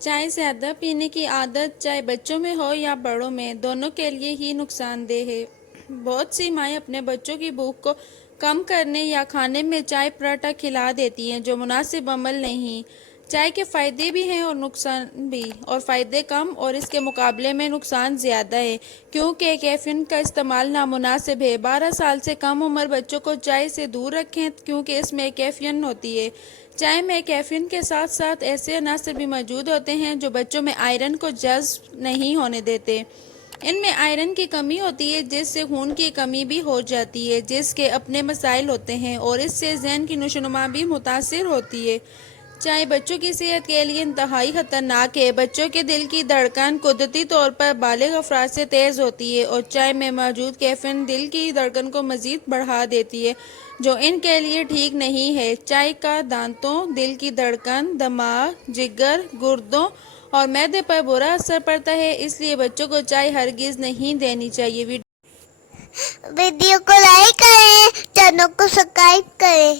چائے زیادہ پینے کی عادت چاہے بچوں میں ہو یا بڑوں میں، دونوں کے لیے ہی نقصان دہ ہے۔ بہت سی مائیں اپنے بچوں کی بھوک کو کم کرنے یا کھانے میں چائے پراٹھا کھلا دیتی ہیں، جو مناسب عمل نہیں۔ چائے کے فائدے بھی ہیں اور نقصان بھی، اور فائدے کم اور اس کے مقابلے میں نقصان زیادہ ہے، کیونکہ کیفین کا استعمال نامناسب ہے۔ 12 سال سے کم عمر بچوں کو چائے سے دور رکھیں، کیونکہ اس میں کیفین ہوتی ہے۔ چائے میں کیفین کے ساتھ ساتھ ایسے عناصر بھی موجود ہوتے ہیں جو بچوں میں آئرن کو جذب نہیں ہونے دیتے۔ ان میں آئرن کی کمی ہوتی ہے، جس سے خون کی کمی بھی ہو جاتی ہے، جس کے اپنے مسائل ہوتے ہیں، اور اس سے ذہن کی نشوونما بھی متاثر ہوتی ہے۔ چائے بچوں کی صحت کے لیے انتہائی خطرناک ہے۔ بچوں کے دل کی دھڑکن قدرتی طور پر بالغ افراد سے تیز ہوتی ہے، اور چائے میں موجود کیفین دل کی دھڑکن کو مزید بڑھا دیتی ہے، جو ان کے لیے ٹھیک نہیں ہے۔ چائے کا دانتوں، دل کی دھڑکن، دماغ، جگر، گردوں اور معدے پر برا اثر پڑتا ہے، اس لیے بچوں کو چائے ہرگز نہیں دینی چاہیے۔ ویڈیو کو لائک کریں، چینل کو سبسکرائب کریں۔